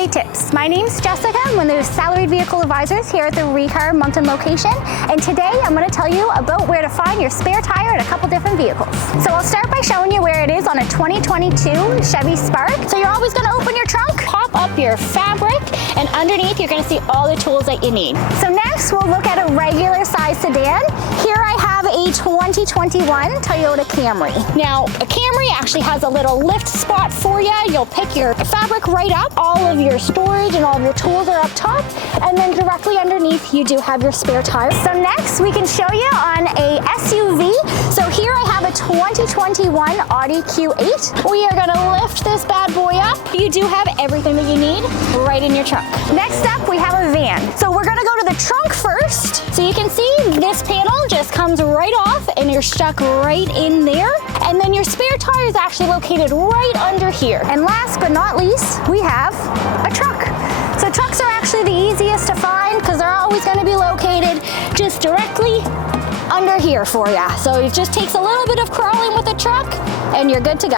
estate tips. My name's Jessica. I'm one of the salaried vehicle advisors here at the ReCar Moncton location. And today I'm going to tell you about where to find your spare tire in a couple different vehicles. So I'll start by showing you where it is on a 2022 Chevy Spark. So you're always going to open your trunk, pop up your fabric, and underneath you're going to see all the tools that you need. So next we'll look at a regular size sedan. Here I have a 2021 Toyota Camry. Now a Camry actually has a little lift spot for you. You'll pick your fabric right up. All of your storage and all of your tools are up top, and then directly underneath you do have your spare tire. So next we can show you on a SUV. So here I have a 2021 Audi Q8. We are going to lift this bad boy up. You do have everything that you need right in your trunk. Next up we have a van. So we're going to go to the trunk first. So you can see this panel just comes right off and you're stuck right in there. And then your spare tire is actually located right under here. And last but not least, we have a truck. So trucks are actually the easiest to find because they're always going to be located just directly under here for you. So it just takes a little bit of crawling with a truck and you're good to go.